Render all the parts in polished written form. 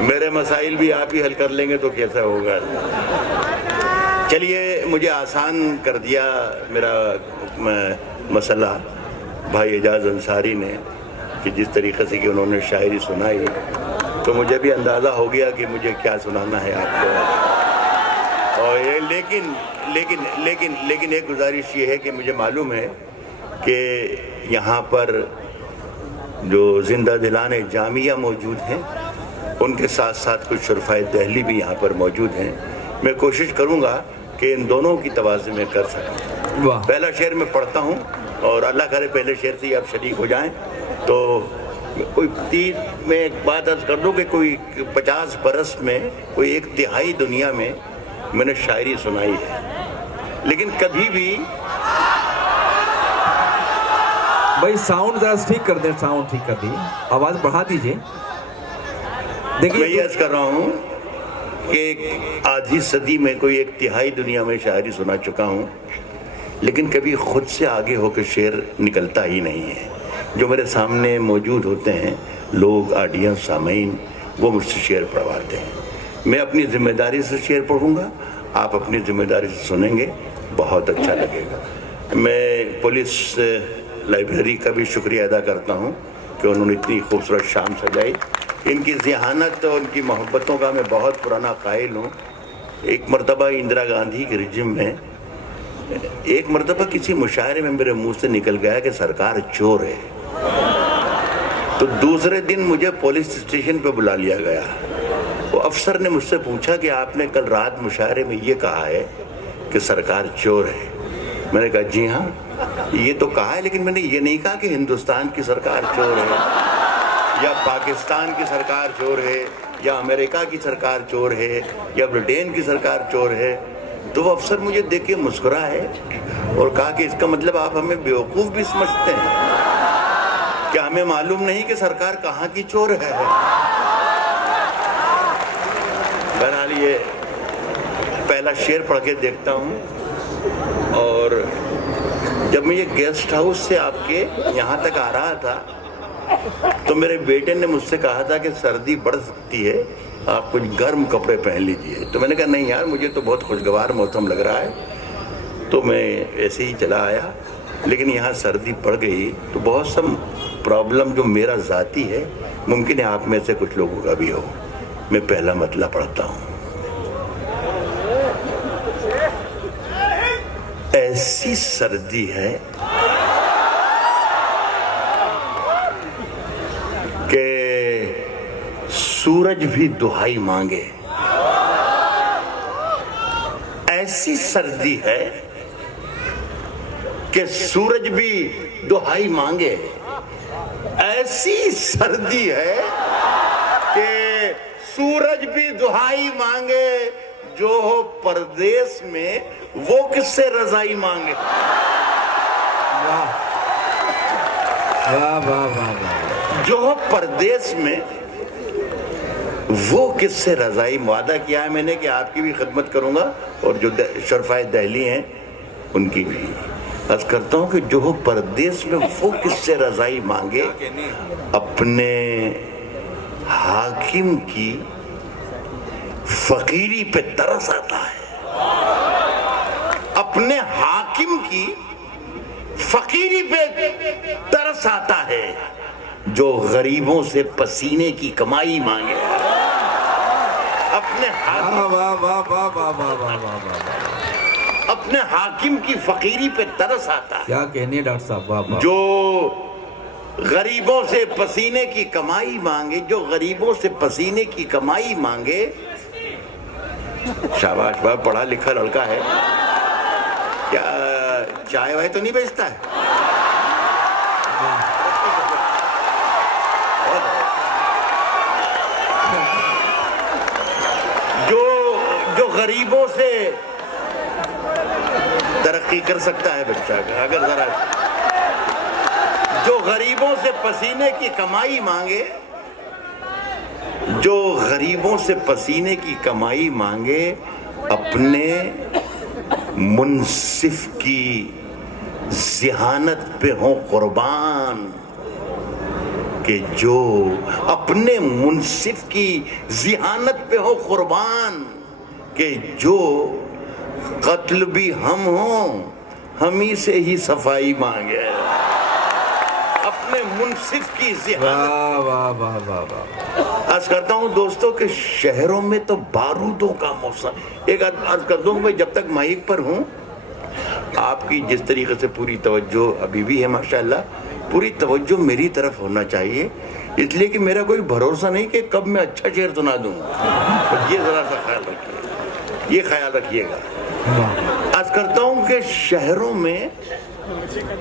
میرے مسائل بھی آپ ہی حل کر لیں گے تو کیسا ہوگا؟ چلیے، مجھے آسان کر دیا میرا مسئلہ بھائی اعجاز انصاری نے، کہ جس طریقے سے کہ انہوں نے شاعری سنائی تو مجھے بھی اندازہ ہو گیا کہ مجھے کیا سنانا ہے آپ کو۔ اور لیکن ایک گزارش یہ ہے کہ مجھے معلوم ہے کہ یہاں پر جو زندہ دلان جامعہ موجود ہیں، ان کے ساتھ ساتھ کچھ شرفائے دہلی بھی یہاں پر موجود ہیں۔ میں کوشش کروں گا کہ ان دونوں کی توازن میں کر سکوں۔ پہلا شعر میں پڑھتا ہوں، اور اللہ کرے پہلے شعر سے ہی آپ شریک ہو جائیں۔ تو میں ایک بات عرض کر دوں کہ کوئی 50 برس میں کوئی 1/3 دنیا میں نے شاعری سنائی ہے، لیکن کبھی بھی بھائی ساؤنڈ ذرا ٹھیک کر دیں، ساؤنڈ ٹھیک کر دیجیے، آواز بڑھا دیجیے۔ میں یہ عرض کر رہا ہوں کہ ایک آدھی صدی میں کوئی 1/3 دنیا میں شاعری سنا چکا ہوں، لیکن کبھی خود سے آگے ہو کے شعر نکلتا ہی نہیں ہے۔ جو میرے سامنے موجود ہوتے ہیں لوگ، آڈینس، سامعین، وہ مجھ سے شعر پڑھواتے ہیں۔ میں اپنی ذمہ داری سے شعر پڑھوں گا، آپ اپنی ذمہ داری سے سنیں گے، بہت اچھا لگے گا۔ میں پولیس لائبریری کا بھی شکریہ ادا کرتا ہوں کہ انہوں نے اتنی خوبصورت شام سجائی۔ ان کی ذہانت اور ان کی محبتوں کا میں بہت پرانا قائل ہوں۔ ایک مرتبہ اندرا گاندھی کے رجم میں ایک مرتبہ کسی مشاعرے میں میرے منہ سے نکل گیا کہ سرکار چور ہے، تو دوسرے دن مجھے پولیس اسٹیشن پہ بلا لیا گیا۔ وہ افسر نے مجھ سے پوچھا کہ آپ نے کل رات مشاعرے میں یہ کہا ہے کہ سرکار چور ہے؟ میں نے کہا جی ہاں، یہ تو کہا ہے، لیکن میں نے یہ نہیں کہا کہ ہندوستان کی سرکار چور ہے، یا پاکستان کی سرکار چور ہے، یا امریکہ کی سرکار چور ہے، یا برٹین کی سرکار چور ہے۔ تو وہ افسر مجھے دیکھ کے مسکرائے اور کہا کہ اس کا مطلب آپ ہمیں بیوقوف بھی سمجھتے ہیں، کیا ہمیں معلوم نہیں کہ سرکار کہاں کی چور ہے؟ بہرحال یہ پہلا شعر پڑھ کے دیکھتا ہوں۔ اور جب میں یہ گیسٹ ہاؤس سے آپ کے یہاں تک آ رہا تھا تو میرے بیٹے نے مجھ سے کہا تھا کہ سردی بڑھ سکتی ہے، آپ کچھ گرم کپڑے پہن لیجئے۔ تو میں نے کہا نہیں یار، مجھے تو بہت خوشگوار موسم لگ رہا ہے، تو میں ایسے ہی چلا آیا۔ لیکن یہاں سردی پڑ گئی تو بہت سا پرابلم جو میرا ذاتی ہے، ممکن ہے آپ میں سے کچھ لوگوں کا بھی ہو۔ میں پہلا مطلع پڑھتا ہوں۔ ایسی سردی ہے کہ سورج بھی دہائی مانگے، ایسی سردی ہے کہ سورج بھی دہائی مانگے، ایسی سردی ہے کہ سورج بھی دہائی مانگے، جو ہو پردیس میں وہ کس سے رضائی مانگے۔ جو ہو پردیس میں وہ کس سے رضائی، وعدہ کیا ہے میں نے کہ آپ کی بھی خدمت کروں گا اور جو شرفائے دہلی ہیں ان کی بھی۔ عرض کرتا ہوں کہ جو ہو پردیس میں وہ کس سے رضائی مانگے، اپنے حاکم کی فقیری پہ ترس آتا ہے، اپنے حاکم کی فقیری پہ ترس آتا ہے، جو غریبوں سے پسینے کی کمائی مانگے۔ اپنے حاکم کی فقیری پہ ترس آتا ہے، کیا کہنے ڈاکٹر صاحب، واہ واہ، جو غریبوں سے پسینے کی کمائی مانگے، جو غریبوں سے پسینے کی کمائی مانگے۔ شاباش، بہت پڑھا لکھا لڑکا ہے، کیا چائے وائے تو نہیں بیچتا ہے؟ جو غریبوں سے ترقی کر سکتا ہے بچہ کا، اگر ذرا جو غریبوں سے پسینے کی کمائی مانگے، جو غریبوں سے پسینے کی کمائی مانگے، اپنے منصف کی ذہانت پہ ہوں قربان، کہ کہ جو اپنے منصف کی ذہانت پہ ہو قربان، کہ جو قتل بھی ہم ہوں ہم ہی سے ہی صفائی مانگے، اپنے منصف کی ذہانت۔ واہ واہ واہ واہ واہ۔ عرض کرتا ہوں دوستوں کہ شہروں میں تو بارودوں کا موسم، ایک عرض کر دوں کہ جب تک مائک پر ہوں آپ کی جس طریقے سے پوری توجہ ابھی بھی ہے ماشاءاللہ، پوری توجہ میری طرف ہونا چاہیے، اس لیے کہ میرا کوئی بھروسہ نہیں کہ کب میں اچھا شعر سنا دوں، یہ ذرا سا خیال رکھیے، یہ خیال رکھیے گا۔ عرض کرتا ہوں کہ شہروں میں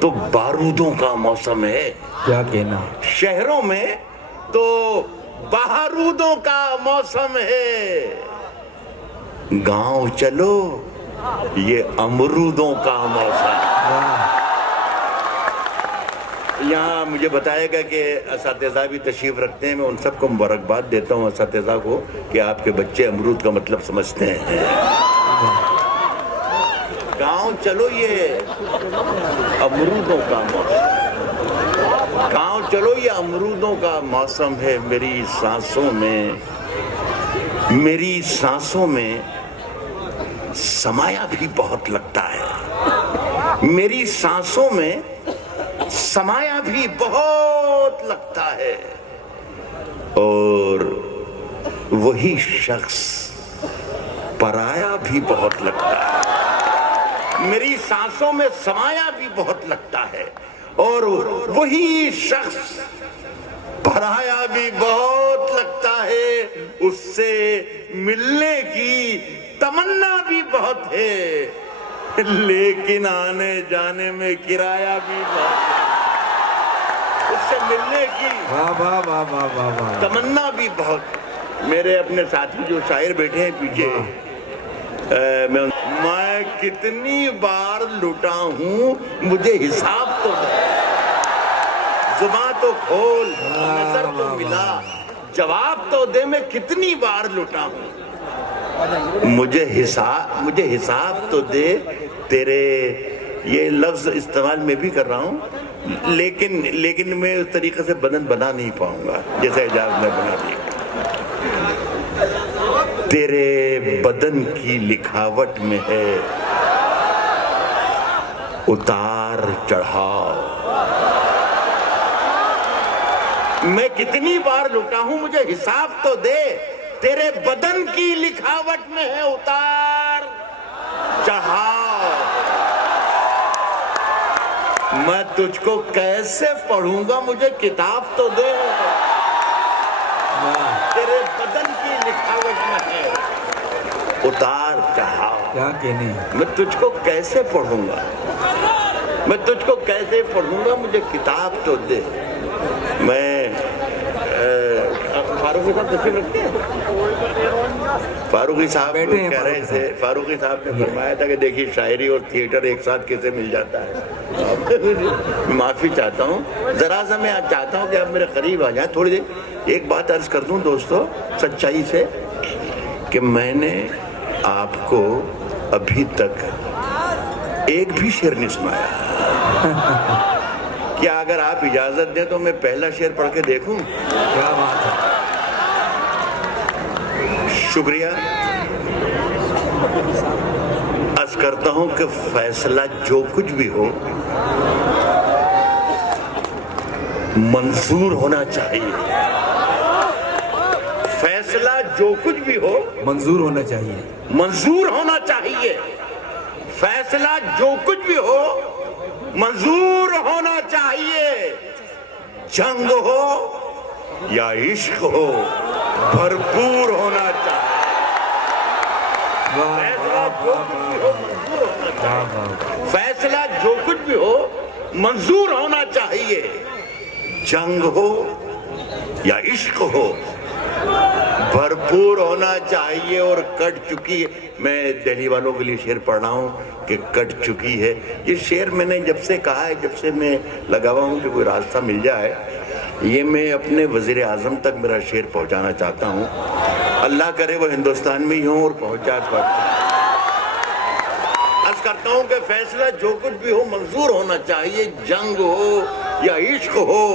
تو بارودوں کا موسم ہے، کیا کہنا، شہروں میں تو بارودوں کا موسم ہے، گاؤں چلو یہ امرودوں کا موسم۔ یہاں مجھے بتایا گیا کہ اساتذہ بھی تشریف رکھتے ہیں، میں ان سب کو مبارکباد دیتا ہوں اساتذہ کو کہ آپ کے بچے امرود کا مطلب سمجھتے ہیں۔ گاؤں چلو یہ امرودوں کا موسم، گاؤں چلو یہ امرودوں کا موسم ہے، میری سانسوں میں، میری سانسوں میں سمایا بھی بہت لگتا ہے، میری سانسوں میں سمایا بھی بہت لگتا ہے، اور وہی شخص پرایا بھی بہت لگتا ہے، میری سانسوں میں سمایا بھی بہت لگتا ہے، اور وہی شخص پرایا بھی بہت لگتا ہے، اس سے ملنے کی تمنا بھی بہت ہے، لیکن آنے جانے میں کرایہ بھی بہت ہے، اس سے ملنے کی تمنا بھی بہت۔ میرے اپنے ساتھی جو شاعر بیٹھے ہیں پیچھے، میں کتنی بار لٹا ہوں مجھے حساب تو دے، زباں تو کھول، نظر تو ملا، جواب تو دے، میں کتنی بار لٹا ہوں مجھے حساب تو دے، تیرے یہ لفظ استعمال میں بھی کر رہا ہوں، لیکن میں اس طریقے سے بدن بنا نہیں پاؤں گا جیسے اعجاز میں بنا دیا۔ تیرے بدن کی لکھاوٹ میں ہے اتار چڑھاؤ، میں کتنی بار لٹا ہوں مجھے حساب تو دے، تیرے بدن کی لکھاوٹ میں ہے اتار چڑھاؤ، میں تجھ کو کیسے پڑھوں گا مجھے کتاب تو دے، تیرے بدن کی لکھاوٹ میں ہے اتار چڑھاؤ، کیا کہنے، میں تجھ کو کیسے پڑھوں گا، میں تجھ کو کیسے پڑھوں گا مجھے کتاب تو دے۔ میں فاروقی صاحب تشریف رکھتے ہیں، فاروقی صاحب کہہ رہے تھے، فاروقی صاحب نے فرمایا تھا کہ دیکھیے شاعری اور تھیٹر ایک ساتھ کیسے مل جاتا ہے۔ معافی چاہتا ہوں، ذرا سا میں چاہتا ہوں کہ آپ میرے قریب آ جائیں تھوڑی دیر۔ ایک بات عرض کر دوں دوستو سچائی سے کہ میں نے آپ کو ابھی تک ایک بھی شعر نہیں سنایا، کیا اگر آپ اجازت دیں تو میں پہلا شعر پڑھ کے دیکھوں؟ کیا بات ہے، شکریہ۔ عرض کرتا ہوں کہ فیصلہ جو کچھ بھی ہو منظور ہونا چاہیے، فیصلہ جو کچھ بھی ہو منظور ہونا چاہیے، منظور ہونا چاہیے، فیصلہ جو کچھ بھی ہو منظور ہونا چاہیے، جنگ ہو یا عشق ہو بھرپور ہونا چاہیے، فیصلہ جو کچھ بھی ہو منظور ہونا چاہیے، جنگ ہو یا عشق ہو بھرپور ہونا چاہیے، اور کٹ چکی ہے۔ میں دہلی والوں کے لیے شعر پڑھ رہا ہوں کہ کٹ چکی ہے، یہ شعر میں نے جب سے کہا ہے، جب سے میں لگا ہوا ہوں کہ کوئی راستہ مل جائے، یہ میں اپنے وزیر اعظم تک میرا شعر پہنچانا چاہتا ہوں، اللہ کرے وہ ہندوستان میں ہی ہوں اور پہنچا۔ عرض کرتا ہوں کہ فیصلہ جو کچھ بھی ہو منظور ہونا چاہیے، جنگ ہو یا عشق ہو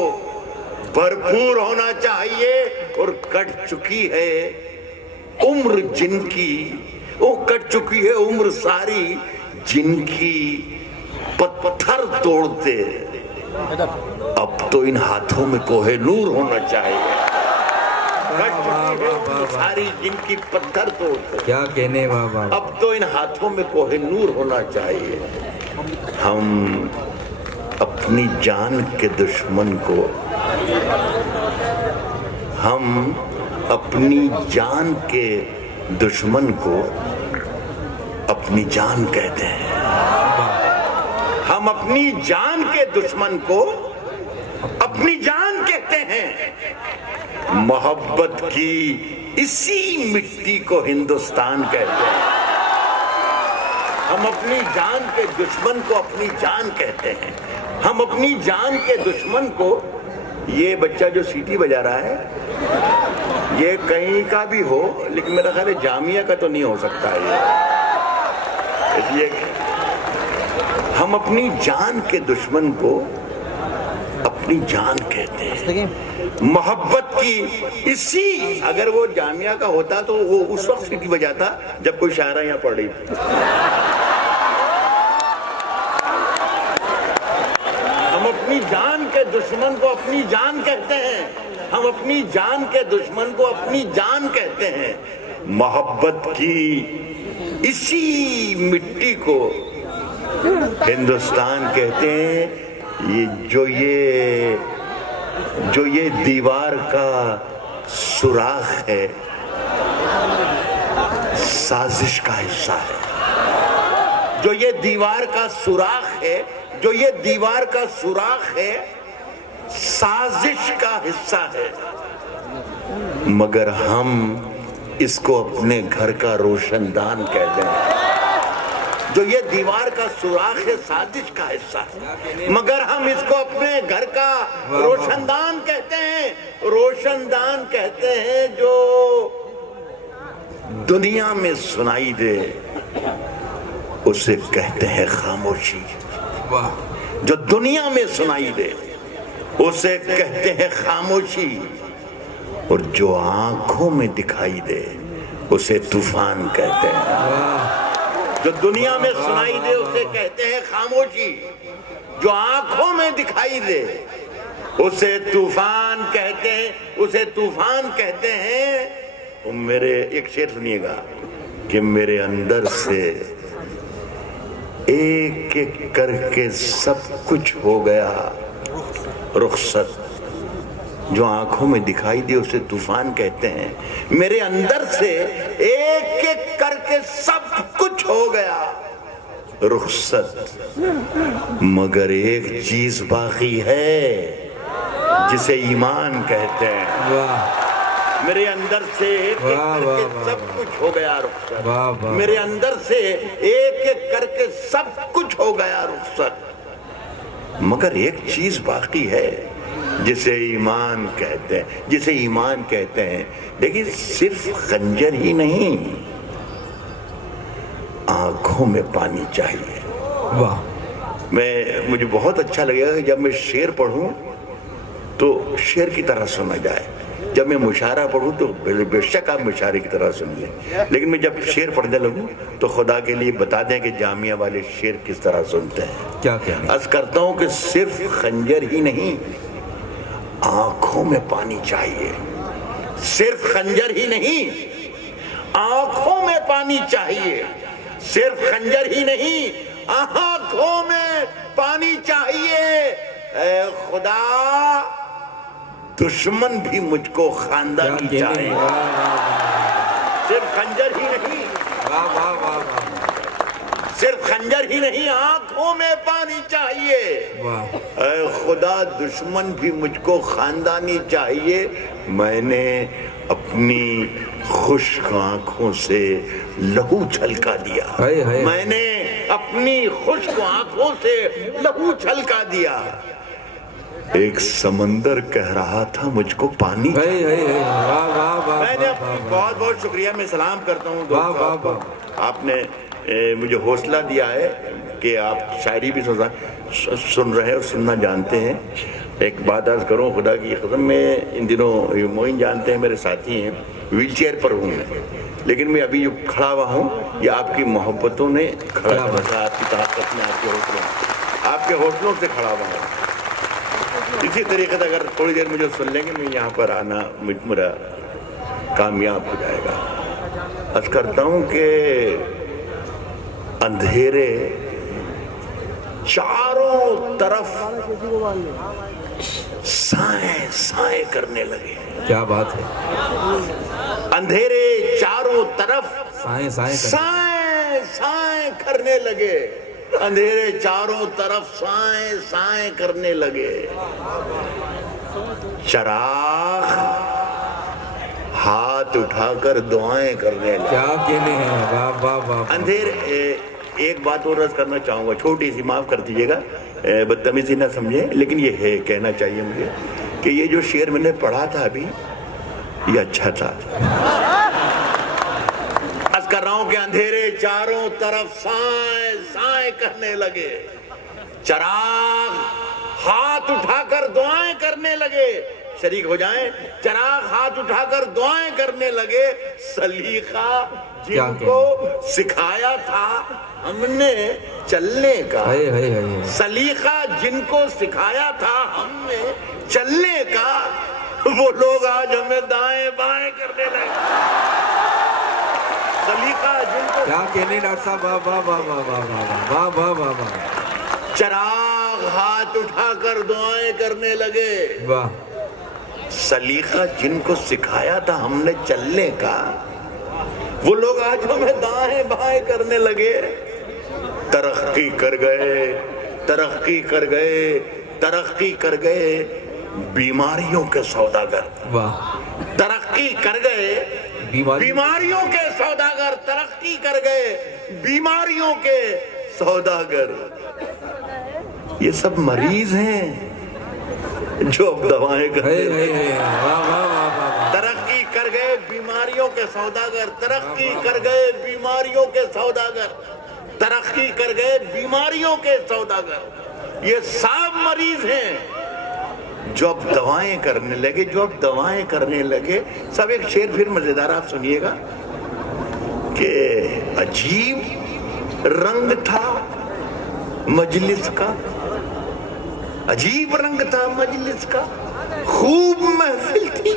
بھرپور ہونا چاہیے، اور کٹ چکی ہے عمر جن کی، وہ کٹ چکی ہے عمر ساری جن کی پتھر توڑتے، اب تو ان ہاتھوں میں کوہ نور ہونا چاہیے، کٹ چکی ہے عمر ساری جن کی پتھر توڑتے، کیا کہنے بابا، اب تو ان ہاتھوں میں کوہ نور ہونا چاہیے۔ ہم اپنی جان کے دشمن کو، ہم اپنی جان کے دشمن کو اپنی جان کہتے ہیں، ہم اپنی جان کے دشمن کو اپنی جان کہتے ہیں، محبت کی اسی مٹی کو ہندوستان کہتے ہیں، ہم اپنی جان کے دشمن کو اپنی جان کہتے ہیں، ہم اپنی جان کے دشمن کو، یہ بچہ جو سیٹی بجا رہا ہے یہ کہیں کا بھی ہو، لیکن میرا خیال ہے جامعہ کا تو نہیں ہو سکتا ہے، یہ ہم اپنی جان کے دشمن کو اپنی جان کہتے ہیں، محبت کی اسی، اگر وہ جامعہ کا ہوتا تو وہ اس وقت سیٹی بجاتا جب کوئی شاعرہ یہاں پڑھ رہی تھی۔ ہم اپنی جان کے دشمن کو اپنی جان کہتے ہیں، ہم اپنی جان کے دشمن کو اپنی جان کہتے ہیں، محبت کی اسی مٹی کو ہندوستان کہتے ہیں، جو یہ دیوار کا سوراخ ہے سازش کا حصہ ہے، جو یہ دیوار کا سوراخ ہے، جو یہ دیوار کا سوراخ ہے سازش کا حصہ ہے، مگر ہم اس کو اپنے گھر کا روشن دان کہتے ہیں، جو یہ دیوار کا سوراخ ہے سازش کا حصہ ہے، مگر ہم اس کو اپنے گھر کا روشن دان کہتے ہیں، روشن دان کہتے ہیں جو دنیا میں سنائی دے اسے کہتے ہیں خاموشی، جو دنیا میں سنائی دے اسے کہتے ہیں خاموشی، اور جو آنکھوں میں دکھائی دے اسے طوفان کہتے ہیں، جو دنیا میں سنائی دے اسے کہتے ہیں خاموشی، جو آنکھوں میں دکھائی دے اسے طوفان کہتے ہیں، اسے طوفان کہتے ہیں۔ میرے ایک شعر سنیے گا کہ میرے اندر سے ایک ایک کر کے سب کچھ ہو گیا رخصت، جو آنکھوں میں دکھائی دی اسے طوفان کہتے ہیں، میرے اندر سے ایک ایک کر کے سب کچھ ہو گیا رخصت، مگر ایک چیز باقی ہے جسے ایمان کہتے ہیں، میرے اندر سے ایک ایک کر کے سب کچھ ہو گیا رخصت، میرے اندر سے ایک ایک کر کے سب کچھ ہو گیا رخصت، مگر ایک چیز باقی ہے جسے ایمان کہتے ہیں، جسے ایمان کہتے ہیں۔ لیکن صرف خنجر ہی نہیں، آنکھوں میں پانی چاہیے۔ مجھے بہت اچھا لگے گا کہ جب میں شعر پڑھوں تو شعر کی طرح سنا جائے، جب میں مشاعرہ پڑھوں تو بے شک آپ مشاعرے کی طرح سن لیں، لیکن میں جب شعر پڑھنے لگوں تو خدا کے لیے بتا دیں کہ جامعہ والے شعر کس طرح سنتے ہیں۔ کیا کہنا عرض کرتا ہوں کہ صرف خنجر ہی نہیں، آنکھوں میں پانی چاہیے، صرف خنجر ہی نہیں، آنکھوں میں پانی چاہیے، صرف خنجر ہی نہیں، آنکھوں میں پانی چاہیے۔ اے خدا دشمن بھی مجھ کو خاندانی چاہیے، صرف خنجر ہی نہیں، صرف خنجر ہی نہیں، آنکھوں میں پانی چاہیے۔ اے خدا دشمن بھی مجھ کو خاندانی چاہیے، میں نے اپنی خشک آنکھوں سے لہو چھلکا دیا، میں نے اپنی خشک آنکھوں سے لہو چھلکا دیا، ایک سمندر کہہ رہا تھا مجھ کو پانی چاہیے۔ میں نے اپنی بہت بہت شکریہ، میں سلام کرتا ہوں دوست کو، آپ نے مجھے حوصلہ دیا ہے کہ آپ شاعری بھی سن رہے ہیں اور سننا جانتے ہیں۔ ایک بات عرض کروں خدا کی قسم، میں ان دنوں معین جانتے ہیں میرے ساتھی ہیں، ویل چیئر پر ہوں میں، لیکن میں ابھی جو کھڑا ہوا ہوں یہ آپ کی محبتوں نے کھڑا کر رکھا، آپ کی طاقت میں، آپ کے حوصلوں سے کھڑا ہوا ہوں۔ اسی طریقے سے اگر تھوڑی دیر مجھے سن لیں گے میں یہاں پر آنا میرا کامیاب ہو جائے گا۔ عرض کرتا ہوں کہ اندھیرے چاروں طرف سائیں سائیں کرنے لگے۔ کیا بات ہے، اندھیرے چاروں طرف سائیں سائیں سائیں سائیں کرنے لگے، اندھیرے چاروں طرف سائیں سائیں کرنے لگے۔ چراغ ہاتھ اٹھا کر دعائیں کرنے لگے۔ کیا کہنے ہیں، واہ واہ واہ۔ اندھیرے ایک بات اور عرض کرنا چاہوں گا، چھوٹی سی، معاف کر دیجیے گا، بدتمیزی نہ سمجھیں، لیکن یہ ہے کہنا چاہیے مجھے کہ یہ جو شعر میں نے پڑھا تھا ابھی یہ اچھا تھا۔ عرض کر رہا ہوں کہ اندھیرے چاروں طرف سائیں سائیں کرنے لگے، چراغ ہاتھ اٹھا کر دعائیں کرنے لگے۔ شریک ہو جائیں، چراغ ہاتھ اٹھا کر دعائیں کرنے لگے۔ سلیقہ جن کو سکھایا تھا ہم نے چلنے کا، سلیقہ جن کو سکھایا تھا ہم نے چلنے کا، وہ لوگ آج ہمیں دائیں بائیں کرنے لگے۔ سلیقہ جن کو، کیا کہنے ڈاکٹر صاحب، واہ واہ واہ واہ واہ واہ واہ واہ واہ۔ چراغ ہاتھ اٹھا کر دعائیں کرنے لگے، واہ۔ سلیقہ جن کو سکھایا تھا ہم نے چلنے کا، وہ لوگ آج ہمیں دائیں بائیں کرنے لگے۔ ترقی کر گئے، ترقی کر گئے، ترقی کر گئے بیماریوں کے سوداگر۔ واہ۔ ترقی کر گئے بیماریوں کے سوداگر، ترقی کر گئے بیماریوں کے سوداگر۔ یہ سب مریض ہیں جو اب دوائیں کرتے ہیں۔ ترقی کر گئے بیماریوں کے سوداگر، ترقی کر گئے بیماریوں کے سوداگر، ترقی کر گئے بیماریوں کے سوداگر۔ یہ سب مریض ہیں جو اب دوائیں کرنے لگے، جو اب دوائیں کرنے لگے۔ سب ایک شعر پھر مزیدار آپ سنیے گا کہ عجیب رنگ تھا مجلس کا، عجیب رنگ تھا مجلس کا، خوب محفل تھی۔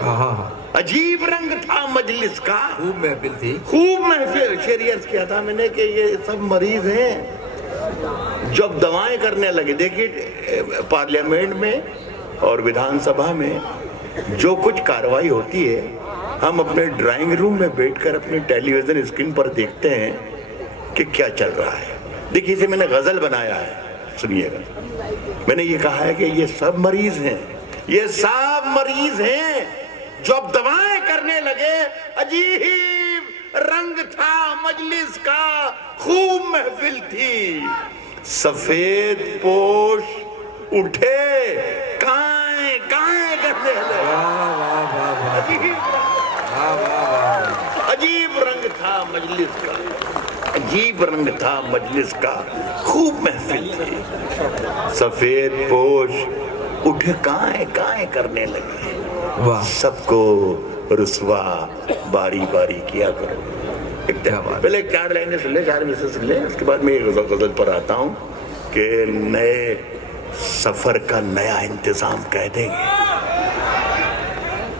عجیب رنگ تھا مجلس کا، خوب محفل تھی، خوب محفل۔ شعر عرض کیا تھا میں نے کہ یہ سب مریض ہیں جو اب دوائیں کرنے لگے۔ دیکھیے پارلیمنٹ میں اور ویدھان سبھا میں جو کچھ کاروائی ہوتی ہے، ہم اپنے ڈرائنگ روم میں بیٹھ کر اپنے ٹیلی ویژن اسکرین پر دیکھتے ہیں کہ کیا چل رہا ہے۔ دیکھیے اسے میں نے غزل بنایا ہے، سنیے گا۔ میں نے یہ کہا ہے کہ یہ سب مریض ہیں، یہ سب مریض ہیں جو اب دوائیں کرنے لگے۔ عجیب رنگ تھا مجلس کا، خوب محفل تھی، سفید پوش اٹھے کائیں کائیں کرنے لگے۔ عجیب رنگ تھا مجلس کا، عجیب رنگ تھا مجلس کا، خوب محفل تھی، سفید پوش اٹھے کائیں کائیں کرنے لگے۔ سب کو رسوا باری باری کیا کرو۔ پہلے چار لائنیں سن لیں، چار میں سے سن لیں، اس کے بعد میں غزل پر آتا ہوں کہ نئے سفر کا نیا انتظام کہہ دیں گے،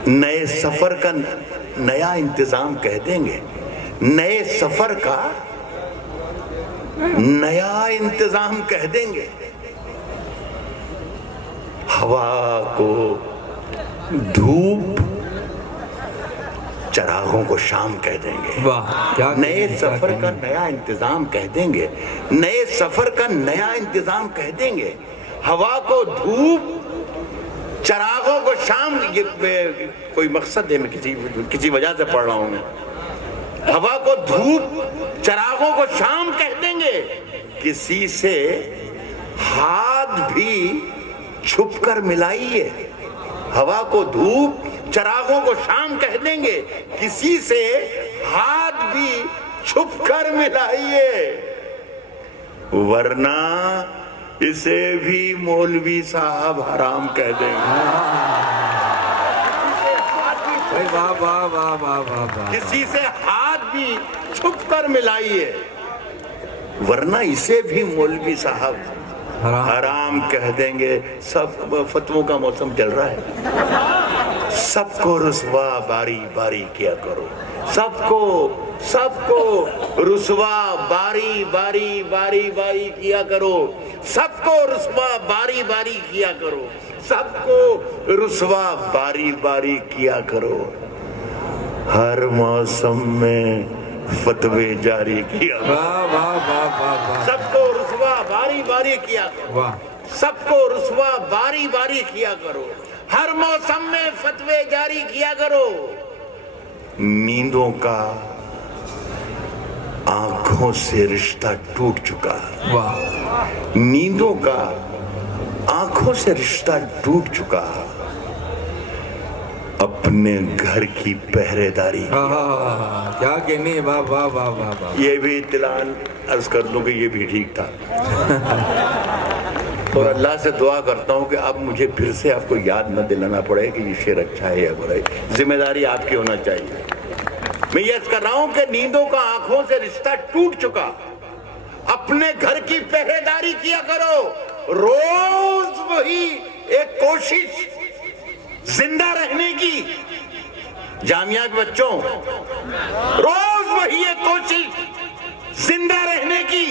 نئے سفر کا نیا انتظام کہہ دیں گے، نئے سفر کا نیا انتظام کہہ دیں گے۔ ہوا کو دھوپ، چراغوں کو شام کہہ دیں گے۔ نئے سفر کا نیا انتظام کہہ دیں گے، نئے سفر کا نیا انتظام کہہ دیں گے۔ ہوا کو دھوپ، چراغوں کو شام، یہ کوئی مقصد ہے، میں کسی وجہ سے پڑھ رہا ہوں میں۔ ہوا کو دھوپ، چراغوں کو شام کہہ دیں گے، کسی سے ہاتھ بھی چھپ کر ملائیے۔ ہوا کو دھوپ، چراغوں کو شام کہہ دیں گے، کسی سے ہاتھ بھی چھپ کر ملائیے، ورنہ اسے بھی مولوی صاحب حرام کہہ دیں گے. واہ واہ واہ واہ واہ واہ. کسی سے ہاتھ بھی چھپ کر ملائیے ورنہ اسے بھی مولوی صاحب حرام کہہ دیں گے. سب فتووں کا موسم چل رہا ہے. سب کو رسوا باری باری کیا کرو. سب کو رسوا باری باری کیا کرو. سب کو رسوا باری باری کیا کرو. سب کو رسوا باری باری کیا کرو. ہر موسم میں فتوے جاری کیا کرو. واہ واہ واہ واہ واہ. سب کو رسوا باری باری کیا کرو. واہ. سب کو رسوا باری باری کیا کرو. ہر موسم میں فتوے جاری کیا کرو. نیندوں کا آنکھوں سے رشتہ ٹوٹ چکا. واہ. نیندوں کا آنکھوں سے رشتہ ٹوٹ چکا. اپنے گھر کی پہرے داری کیا کہنے. واہ واہ واہ واہ واہ. یہ بھی اطلاع عرض کر دوں کہ یہ بھی ٹھیک تھا. اور اللہ سے دعا کرتا ہوں کہ اب مجھے پھر سے آپ کو یاد نہ دلانا پڑے کہ یہ شعر اچھا ہے یا برا ہے. ذمہ داری آپ کی ہونا چاہیے. میں یہ عرض کر رہا ہوں کہ نیندوں کا آنکھوں سے رشتہ ٹوٹ چکا. اپنے گھر کی پہرے داری کیا کرو. روز وہی ایک کوشش زندہ رہنے کی. جامعہ کے بچوں روز وہی ایک کرو زندہ رہنے کی.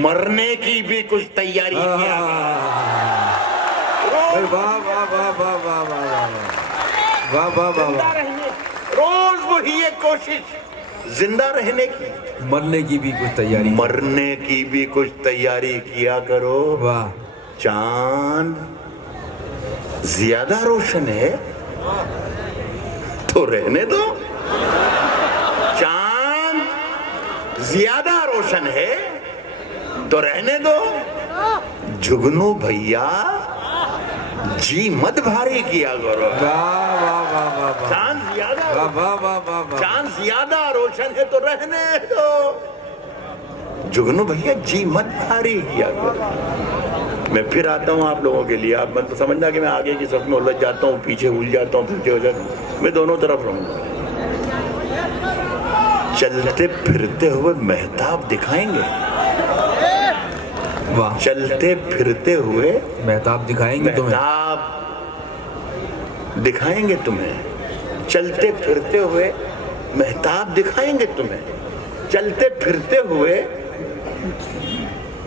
مرنے کی بھی کچھ تیاری کیا. روز وہی ایک کوشش زندہ رہنے کی. مرنے کی بھی کچھ تیاری. مرنے کی بھی کچھ تیاری کیا کرو. واہ. چاند زیادہ روشن ہے تو رہنے دو. چاند زیادہ روشن ہے تو رہنے دو. جگنو بھیا جی مت بھاری کیا کرو. چاند زیادہ روشن ہے تو رہنے دو. جگنو بھیا جی مت بھاری کیا کرو. میں پھر آتا ہوں آپ لوگوں کے لیے. آپ مت سمجھنا کہ میں آگے کی صف میں الجھ جاتا ہوں, پیچھے بھول جاتا ہوں, پیچھے ہو جاتا ہوں. میں دونوں طرف رہوں گا. چلتے پھرتے ہوئے مہتاب دکھائیں گے. چلتے پھرتے ہوئے مہتاب دکھائیں گے تمہیں. مہتاب دکھائیں گے تمہیں. چلتے پھرتے ہوئے مہتاب دکھائیں گے تمہیں. چلتے پھرتے ہوئے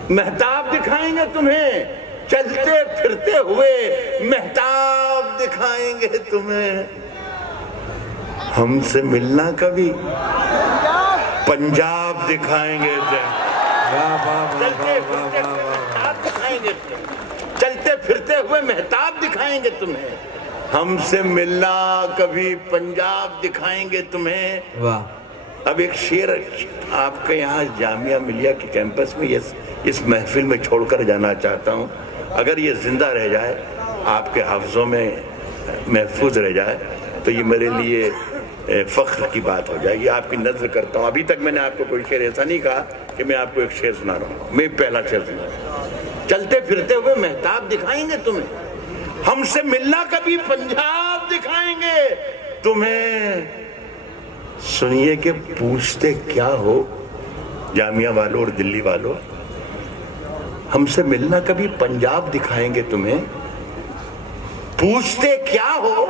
مہتاب دکھائیں گے تمہیں. چلتے پھرتے ہوئے مہتاب دکھائیں گے تمہیں. ہم سے ملنا کبھی پنجاب دکھائیں گے. چلتے پھرتے ہوئے مہتاب دکھائیں گے تمہیں. ہم سے ملنا کبھی پنجاب دکھائیں گے تمہیں. واہ. اب ایک شعر آپ کے یہاں جامعہ ملیہ کے کیمپس میں اس محفل میں چھوڑ کر جانا چاہتا ہوں. اگر یہ زندہ رہ جائے, آپ کے حافظوں میں محفوظ رہ جائے, تو یہ میرے لیے فخر کی بات ہو جائے گی. آپ کی نظر کرتا ہوں. ابھی تک میں نے آپ کو کوئی شعر ایسا نہیں کہا کہ میں آپ کو ایک شعر سنا رہا ہوں. میں پہلا شعر سنا رہا ہوں. چلتے پھرتے ہوئے مہتاب دکھائیں گے تمہیں. ہم سے ملنا کبھی پنجاب دکھائیں گے تمہیں. سنیے کہ پوچھتے کیا ہو جامعہ والوں اور دلی والوں. ہم سے ملنا کبھی پنجاب دکھائیں گے تمہیں. پوچھتے کیا ہو,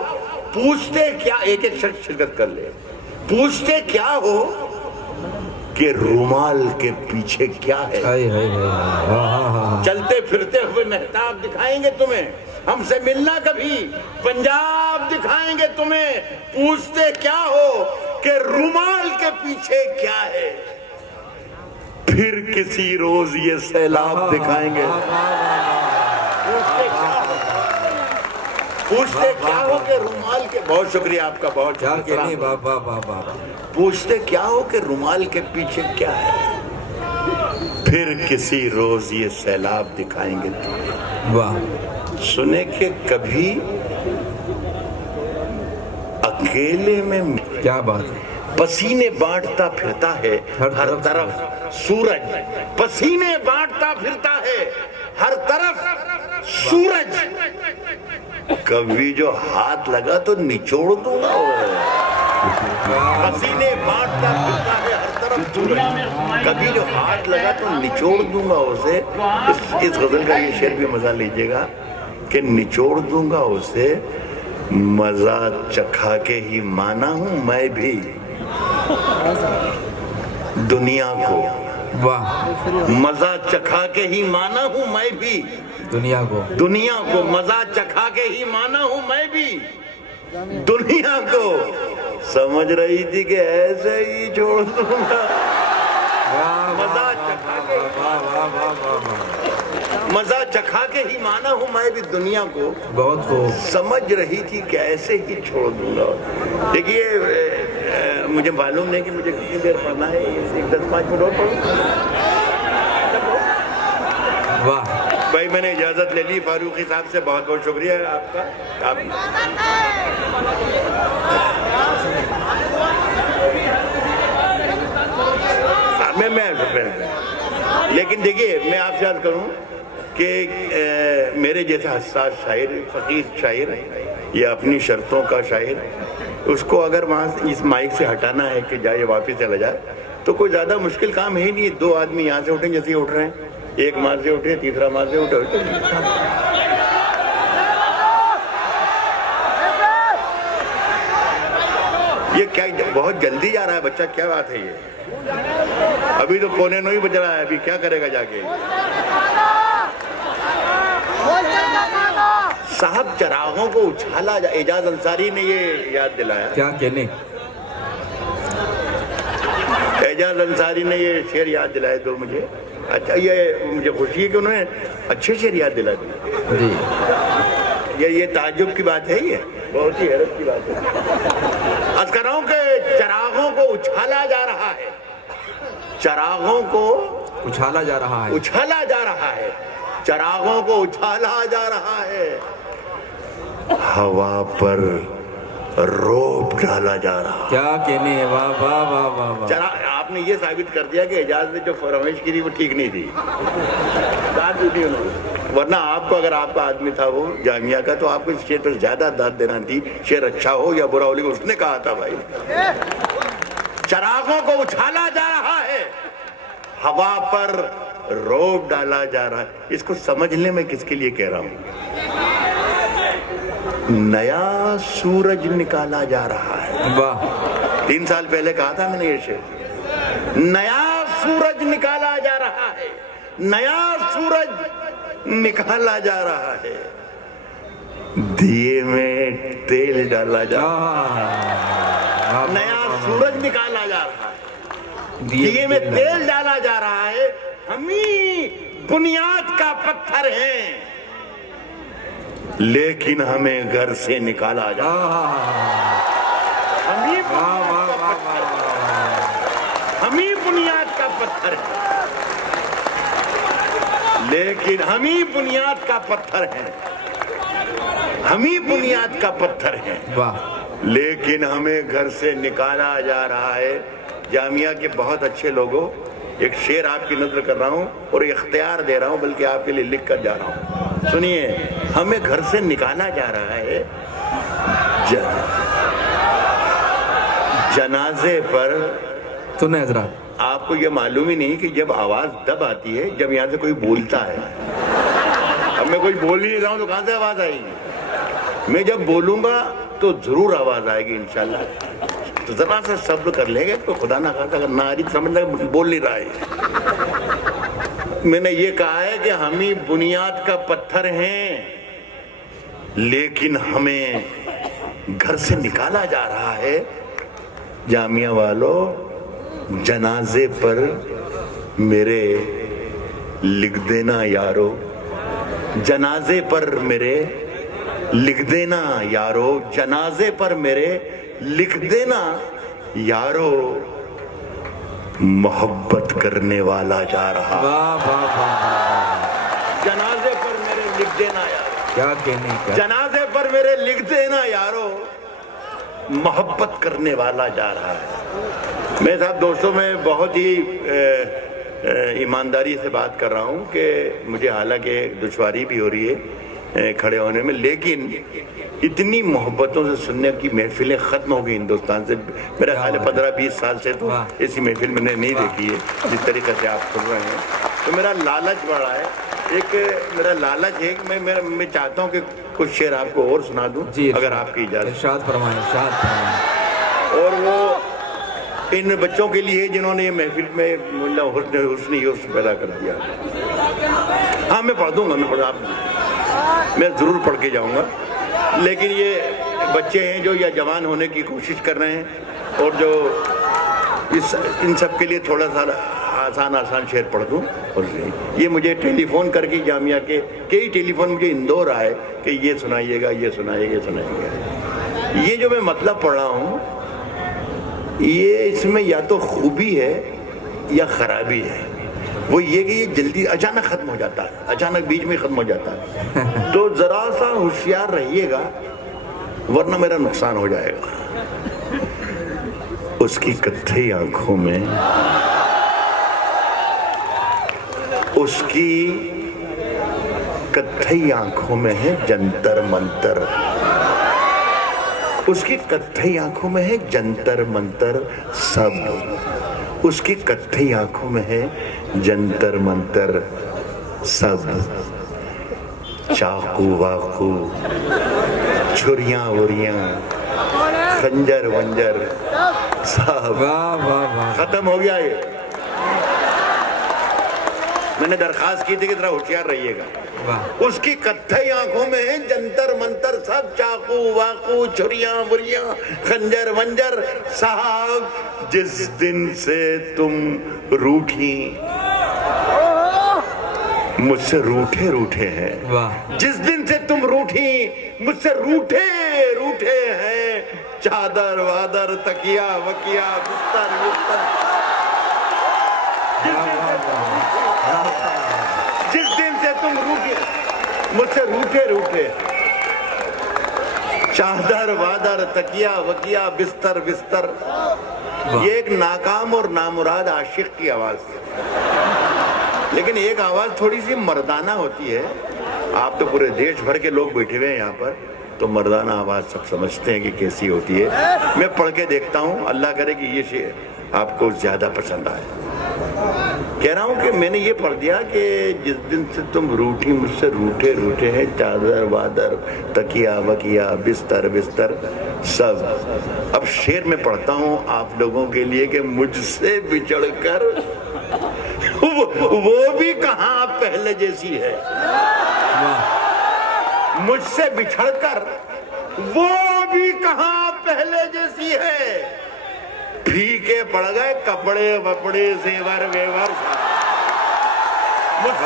پوچھتے کیا, ایک ایک شخص شرکت کر لے. پوچھتے کیا ہو کہ رومال کے پیچھے کیا ہے. چلتے پھرتے ہوئے مہتاب دکھائیں گے تمہیں. ہم سے ملنا کبھی پنجاب دکھائیں گے تمہیں. پوچھتے کیا ہو کہ رومال کے پیچھے کیا ہے. پھر کسی روز یہ سیلاب دکھائیں گے. پوچھتے کیا ہو کہ رومال کے, بہت شکریہ آپ کا, بہت پوچھتے کیا ہو کہ رومال کے پیچھے کیا ہے. پھر کسی روز یہ سیلاب دکھائیں گے تمہیں. واہ. سنے کہ کبھی اکیلے میں کیا بات ہے. پسینے بانٹتا پھرتا ہے ہر طرف سورج. پسینے بانٹتا پھرتا ہے ہر طرف سورج، کبھی جو ہاتھ لگا تو نچوڑ دوں گا، پسینے بانٹتا پھرتا ہے ہر طرف سورج، کبھی جو ہاتھ لگا تو نچوڑ دوں گا اسے۔ اس غزل کا یہ شعر بھی مزہ لیجئے گا کہ نچوڑ دوں گا اسے، مزہ چکھا کے ہی مانا ہوں میں بھی دنیا کو، واہ، مزہ چکھا کے ہی مانا ہوں میں بھی دنیا کو، دنیا کو، مزہ چکھا کے ہی مانا ہوں میں بھی دنیا کو، سمجھ رہی تھی کہ ایسے ہی چھوڑ دوں گا، مزہ چکھا کے مزہ چکھا کے ہی مانا ہوں میں بھی دنیا کو، بہت خوب، سمجھ رہی تھی کہ ایسے ہی چھوڑ دوں گا۔ دیکھیے مجھے معلوم نہیں کہ مجھے کتنی دیر پڑھنا ہے، 10-5 منٹ اور پڑھوں؟ واہ، بھائی میں نے اجازت لے لی، فاروقی صاحب سے بہت بہت شکریہ آپ کا۔ لیکن دیکھیے میں آپ سے عرض کروں کہ میرے جیسا حساس شاعر، فقیر شاعر یا اپنی شرطوں کا شاعر، اس کو اگر وہاں اس مائک سے ہٹانا ہے کہ جائے واپس چلا جائے تو کوئی زیادہ مشکل کام ہے ہی نہیں۔ 2 آدمی یہاں سے اٹھیں جیسے ہی اٹھ رہے ہیں، ایک مار سے اٹھے، تیسرا مار سے اٹھے، یہ کیا بہت جلدی جا رہا ہے بچہ، کیا بات ہے یہ؟ ابھی تو 9:15 بج رہا ہے، ابھی کیا کرے گا جا کے؟ صاحب چراغوں کو اچھالا جا، اعجاز انصاری نے یہ یاد دلایا، کیا کہنے، اعجاز انصاری نے یہ شعر یاد دلائے تو مجھے اچھا، یہ مجھے خوشی ہے کہ انہوں نے اچھے شعر یاد دلا دیے جی، یہ تعجب کی بات ہے، یہ بہت ہی حیرت کی بات ہے۔ عرض کر رہا ہوں کہ چراغوں کو اچھالا جا رہا ہے، چراغوں کو اچھالا جا رہا ہے، اچھالا جا رہا ہے، چراغوں کو اچھالا جا رہا ہے، ہوا پر روب ڈالا جا رہا ہے۔ کیا کہنے، واہ واہ واہ واہ واہ، آپ نے یہ ثابت کر دیا کہ اعجاز نے جو فرمائش کی تھی وہ ٹھیک نہیں تھی، داد دی تھی انہوں نے، ورنہ آپ کو اگر آپ کا آدمی تھا وہ جامعہ کا تو آپ کو اس شعر پر زیادہ داد دینا تھی، شعر اچھا ہو یا برا ہو، لیکن اس نے کہا تھا بھائی چراغوں کو اچھالا جا رہا ہے، ہوا پر روب ڈالا جا رہا ہے۔ اس کو سمجھنے میں کس کے لیے کہہ رہا ہوں؟ نیا سورج نکالا جا رہا ہے، واہ، 3 سال پہلے کہا تھا میں نے یہ شعر، نیا سورج نکالا جا رہا ہے، نیا سورج نکالا جا رہا ہے، دیے میں تیل ڈالا جا رہا ہے، نیا سورج نکالا جا رہا ہے، دیے میں تیل ڈالا جا رہا ہے، ہمیں بنیاد کا پتھر ہیں لیکن ہمیں گھر سے نکالا جا رہا ہے، ہمیں بنیاد کا پتھر ہے، لیکن ہمیں بنیاد کا پتھر ہے، ہمیں بنیاد کا پتھر ہے، لیکن ہمیں گھر سے نکالا جا رہا ہے۔ جامعہ کے بہت اچھے لوگوں، ایک شعر آپ کی نظر کر رہا ہوں اور اختیار دے رہا ہوں، بلکہ آپ کے لیے لکھ کر جا رہا ہوں، سنیے، ہمیں گھر سے نکالا جا رہا ہے، جنازے پر، سنیں حضرات، آپ کو یہ معلوم ہی نہیں کہ جب آواز دب آتی ہے جب یہاں سے کوئی بولتا ہے، اب میں کوئی بول نہیں رہا ہوں تو کہاں سے آواز آئے گی؟ میں جب بولوں گا تو ضرور آواز آئے گی انشاءاللہ، تو ذرا سا صبر کر لیں گے تو خدا نہ خواستہ اگر نہ آ رہی تو سمجھ لیں بول نہیں رہا ہے۔ میں نے یہ کہا ہے کہ ہمیں بنیاد کا پتھر ہیں لیکن ہمیں گھر سے نکالا جا رہا ہے۔ جامعہ والوں، جنازے پر میرے لکھ دینا یارو، جنازے پر میرے لکھ دینا یارو، جنازے پر میرے لکھ دینا یارو، محبت کرنے والا جا رہا، جنازے پر میرے لکھ دینا یارو، کیا کہنے، جنازے پر میرے لکھ دینا یارو، محبت کرنے والا جا رہا ہے۔ میرے ساتھ دوستوں میں بہت ہی ایمانداری سے بات کر رہا ہوں کہ مجھے حالانکہ دشواری بھی ہو رہی ہے کھڑے ہونے میں، لیکن اتنی محبتوں سے سننے کی محفلیں ختم ہو گئی ہندوستان سے، میرا خیال ہے 15-20 سال سے تو ایسی محفل میں نے نہیں دیکھی ہے جس طریقے سے آپ سن رہے ہیں. تو میرا لالچ بڑا ہے، ایک میرا لالچ ہے کہ میں چاہتا ہوں کہ کچھ شعر آپ کو اور سنا دوں اگر آپ کی اجازت. ارشاد فرمائیں، ارشاد فرمائیں. اور وہ ان بچوں کے لیے جنہوں نے یہ محفل میں حسن یوس پیدا کر دیا. ہاں میں پڑھ دوں گا، میں ضرور پڑھ کے جاؤں گا، لیکن یہ بچے ہیں جو یا جوان ہونے کی کوشش کر رہے ہیں اور جو ان سب کے لیے تھوڑا سا آسان شعر پڑھ دوں. اور یہ مجھے ٹیلی فون کر کے جامعہ کے کئی ٹیلی فون مجھے اندور آئے کہ یہ سنائیے گا، یہ سنائیے گا، یہ سنائیے گا. یہ جو میں مطلب پڑھ رہا ہوں یہ اس میں یا تو خوبی ہے یا خرابی ہے. وہ یہ کہ یہ جلدی اچانک ختم ہو جاتا ہے، اچانک بیچ میں ختم ہو جاتا ہے. تو ذرا سا ہوشیار رہیے گا ورنہ میرا نقصان ہو جائے گا. اس کی کتھئی آنکھوں میں، اس کی کتھئی آنکھوں میں ہے جنتر منتر. اس کی کتھئی آنکھوں میں ہے جنتر منتر سب. اس کی کتھئی آنکھوں میں ہے جنتر منتر سب. چاقو واقو، چھریاں وریاں، خنجر ونجر سب. ختم ہو گیا. یہ میں نے درخواست کی تھی کہ ذرا ہوشیار رہیے گا. اس کی کتھئی آنکھوں میں ہے جنتر منتر سب. چاقو واقو، چھریاں وریاں، خنجر ونجر صاحب. جس دن سے تم روٹھی، مجھ سے روٹھے روٹھے ہیں. جس دن سے تم روٹھی، مجھ سے روٹھے روٹھے ہیں. چادر وادر، تکیا وکیا، بستر بستر. جس دن سے تم روٹھے، مجھ سے روٹھے روٹھے. چادر وادر، تکیا وکیا، بستر بستر. یہ ایک ناکام اور نامراد عاشق کی آواز ہے، لیکن ایک آواز تھوڑی سی مردانہ ہوتی ہے. آپ تو پورے دیش بھر کے لوگ بیٹھے ہوئے ہیں یہاں پر، تو مردانہ آواز سب سمجھتے ہیں کہ کیسی ہوتی ہے. میں پڑھ کے دیکھتا ہوں، اللہ کرے کہ یہ شعر آپ کو زیادہ پسند آئے. کہہ رہا ہوں کہ میں نے یہ پڑھ دیا کہ جس دن سے تم روٹھی، مجھ سے روٹھے روٹھے ہیں. چادر وادر، تکیا وکیا، بستر بستر سب. اب شعر میں پڑھتا ہوں آپ لوگوں کے لیے کہ مجھ سے بچھڑ کر وہ بھی کہاں پہلے جیسی ہے. مجھ سے بچھڑ کر وہ بھی کہاں پہلے جیسی ہے. پھیکے پڑ گئے کپڑے وپڑے زیور ویور. مجھ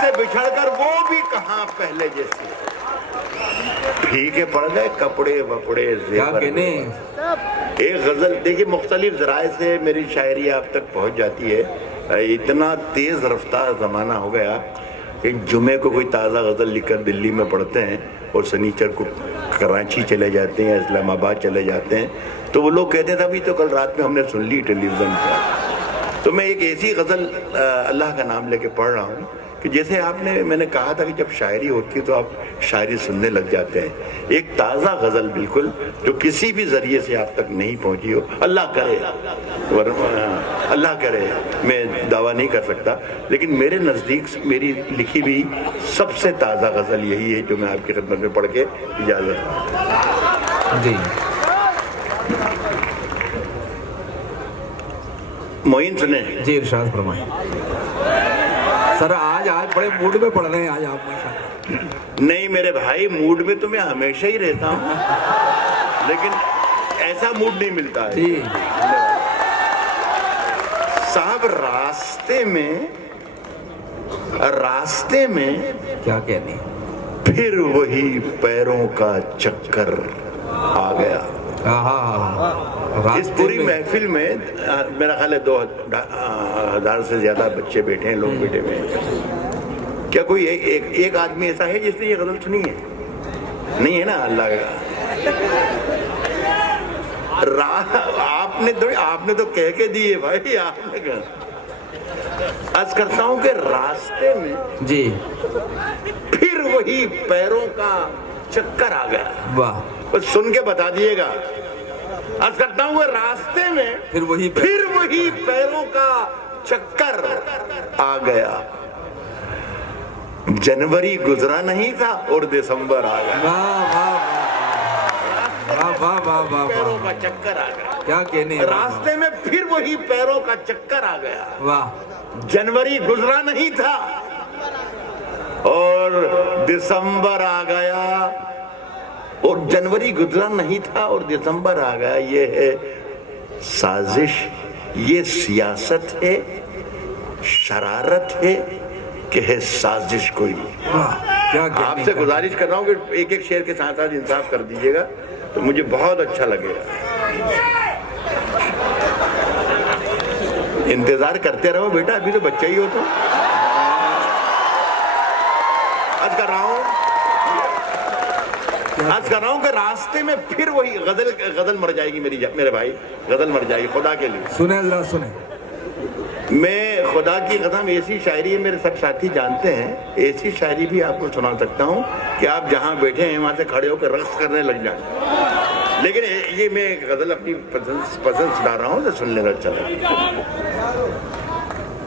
سے بچھڑ کر وہ بھی کہاں پہلے جیسی ہے. پھیکے پڑ گئے کپڑے وپڑے زیور. ایک غزل دیکھیے، مختلف ذرائع سے میری شاعری آپ تک پہنچ جاتی ہے. اتنا تیز رفتار زمانہ ہو گیا کہ جمعے کو کوئی تازہ غزل لکھ کر دلی میں پڑھتے ہیں اور سنیچر کو کراچی چلے جاتے ہیں، اسلام آباد چلے جاتے ہیں. تو وہ لوگ کہتے تھے ابھی تو کل رات میں ہم نے سن لی ٹیلی ویژن پر. تو میں ایک ایسی غزل اللہ کا نام لے کے پڑھ رہا ہوں کہ جیسے میں نے کہا تھا کہ جب شاعری ہوتی ہے تو آپ شاعری سننے لگ جاتے ہیں. ایک تازہ غزل بالکل جو کسی بھی ذریعے سے آپ تک نہیں پہنچی ہو. اللہ کرے، اللہ کرے، میں دعویٰ نہیں کر سکتا، لیکن میرے نزدیک میری لکھی ہوئی سب سے تازہ غزل یہی ہے جو میں آپ کی خدمت میں پڑھ کے اجازت. جی معین سنیں. جی ارشاد فرمائیں. سر آج بڑے موڈ میں پڑھ رہے ہیں آج آپ ماشاءاللہ. نہیں میرے بھائی، موڈ میں تو میں ہمیشہ ہی رہتا ہوں، لیکن ایسا موڈ نہیں ملتا ہے. جی صاحب راستے میں کیا کہنی، پھر وہی پیروں کا چکر آ گیا. اس پوری محفل میں میرا خیال ہے 2000 سے زیادہ بچے بیٹھے ہیں، لوگ بیٹھے ہوئے ہیں. کیا کوئی ایک آدمی ایسا ہے جس نے یہ غزل سنی ہے؟ نہیں ہے نا. اللہ کا آپ آپ نے تو کہہ کے دیے بھائی، آپ نے کہا۔ عرض کرتا ہوں کہ راستے میں جی پھر وہی پیروں کا چکر آ گیا۔ واہ، بس سن کے بتا دیے گا۔ عرض کرتا ہوں کہ راستے میں پھر وہی پیروں کا چکر آ گیا۔ جنوری گزرا نہیں تھا اور دسمبر آ گیا۔ واہ واہ واہ واہ واہ واہ پیروں واہ، کا چکر آ گیا۔ کیا کہنے ہیں، راستے میں پھر وہی پیروں کا چکر آ گیا۔ واہ، جنوری گزرا نہیں تھا اور دسمبر آ گیا، اور جنوری گزرا نہیں تھا اور دسمبر آ گیا۔ یہ ہے سازش، یہ سیاست ہے، شرارت ہے کہ ہے سازش کوئی۔ کیا آپ سے گزارش کر رہا ہوں کہ ایک ایک شعر کے ساتھ ساتھ انصاف کر دیجئے گا تو مجھے بہت اچھا لگے گا۔ انتظار کرتے رہو بیٹا، ابھی تو بچہ ہی ہو تو۔ عرض کر رہا ہوں کہ راستے میں پھر وہی غزل مر جائے گی میرے بھائی، غزل مر جائے گی خدا کے لیے۔ سنیں ذرا سنیں۔ میں خدا کی قسم ایسی شاعری ہے، میرے سب ساتھی جانتے ہیں، ایسی شاعری بھی آپ کو سنا سکتا ہوں کہ آپ جہاں بیٹھے ہیں وہاں سے کھڑے ہو کر رقص کرنے لگ جائیں۔ لیکن یہ میں ایک غزل اپنی پسند سنا رہا ہوں تو سن لینا چلا۔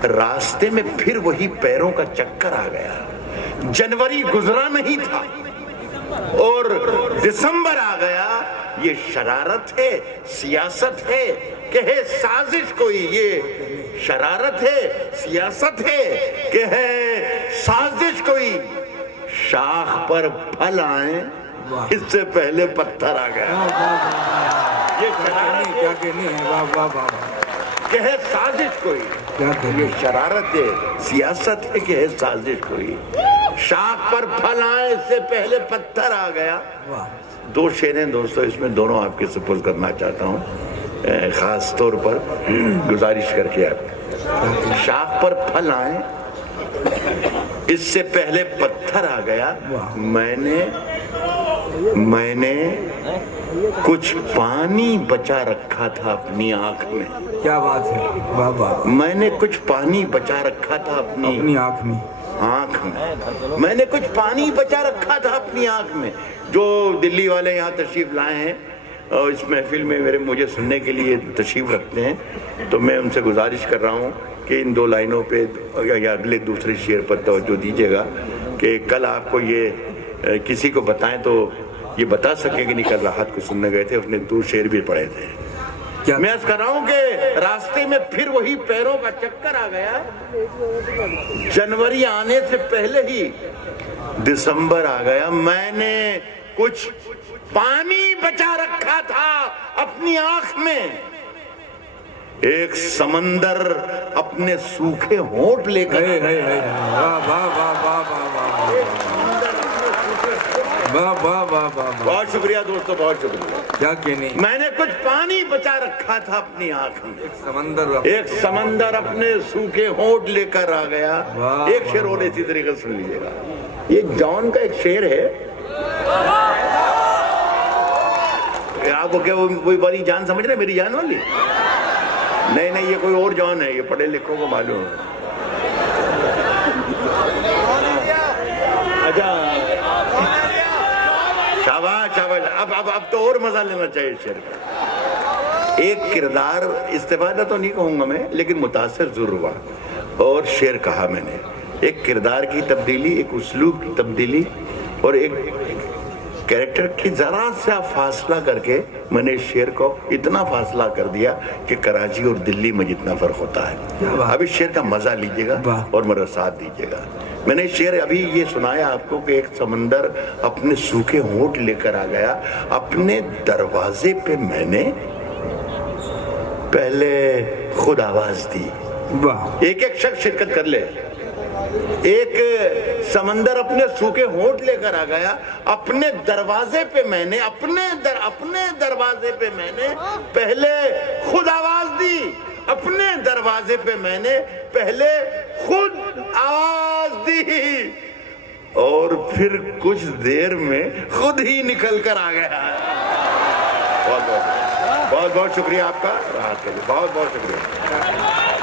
راستے میں پھر وہی پیروں کا چکر آ گیا، جنوری گزرا نہیں تھا اور دسمبر آ گیا۔ یہ شرارت ہے، سیاست ہے کہ ہے سازش کوئی، یہ شرارت ہے، سیاست ہے کہ ہے سازش کوئی۔ شاخ پر پھل آئیں اس سے پہلے پتھر آ گیا۔ یہ شرارت کیا کہنے ہیں، واہ واہ واہ، کہ ہے سازش کوئی، یہ شرارت ہے، سیاست ہے کہ ہے سازش کوئی۔ شاخ پر پھل آئیں اس سے پہلے پتھر آ گیا۔ دو شعر ہیں دوستو، اس میں دونوں آپ کے سپرد کرنا چاہتا ہوں، خاص طور پر گزارش کر کے آپ۔ شاخ پر پھل آئیں اس سے پہلے پتھر آ گیا، میں نے کچھ پانی بچا رکھا تھا اپنی آنکھ میں۔ کیا بات ہے، واہ واہ، میں نے کچھ پانی بچا رکھا تھا اپنی آنکھ میں، میں نے کچھ پانی بچا رکھا تھا اپنی آنکھ میں۔ جو دلی والے یہاں تشریف لائے ہیں اور اس محفل میں مجھے سننے کے لیے تشریف رکھتے ہیں، تو میں ان سے گزارش کر رہا ہوں کہ ان دو لائنوں پہ یا اگلے دوسرے شعر پر توجہ دیجیے گا کہ کل آپ کو یہ کسی کو بتائیں تو یہ بتا سکیں کہ نہیں کل راحت کو سننے گئے تھے، اس نے دو شعر بھی پڑھے تھے۔ میں عرض کر رہا ہوں کہ راستے میں پھر وہی پیروں کا چکر آ گیا، جنوری آنے سے پہلے ہی دسمبر آ گیا۔ میں نے کچھ پانی بچا رکھا تھا اپنی آنکھ میں، ایک سمندر اپنے سوکھے ہونٹ لے کر بہت شکریہ دوستو، بہت شکریہ۔ کیا کہنے، میں نے کچھ پانی بچا رکھا تھا اپنی آنکھ میں، ایک سمندر، سمندر اپنے سوکھے ہونٹ لے کر آ گیا۔ ایک شعر اور اسی طریقے سن لیجیے گا، یہ جان کا ایک شعر ہے۔ آپ کو کیا وہی والی جان سمجھ رہے، میری جان والی؟ نہیں، یہ کوئی اور جان ہے، یہ پڑھے لکھوں کو معلوم ہے۔ اچھا، شاباش شاباش، اب تو اور مزہ لینا چاہیے شعر کا۔ ایک کردار، استفادہ تو نہیں کہوں گا میں لیکن متاثر ضرور ہوا، اور شعر کہا میں نے۔ ایک کردار کی تبدیلی، ایک اسلوب کی تبدیلی اور ایک کریکٹر کی ذرا سا فاصلہ کر کے میں نے شعر کو اتنا فاصلہ کر دیا کہ کراچی اور دلی میں جتنا فرق ہوتا ہے۔ اب اس شعر کا مزہ لیجئے گا اور میرا ساتھ دیجئے گا۔ میں نے شعر ابھی یہ سنایا آپ کو کہ ایک سمندر اپنے سوکھے ہونٹ لے کر آ گیا، اپنے دروازے پہ میں نے پہلے خود آواز دی۔ ایک ایک شخص شرکت کر لے۔ ایک سمندر اپنے سوکھے ہونٹ لے کر آ گیا، اپنے دروازے پہ میں نے اپنے دروازے پہ میں نے پہلے خود آواز دی، اپنے دروازے پہ میں نے پہلے خود آواز دی، اور پھر کچھ دیر میں خود ہی نکل کر آ گیا۔ بہت بہت بہت بہت شکریہ آپ کا، بہت بہت شکریہ۔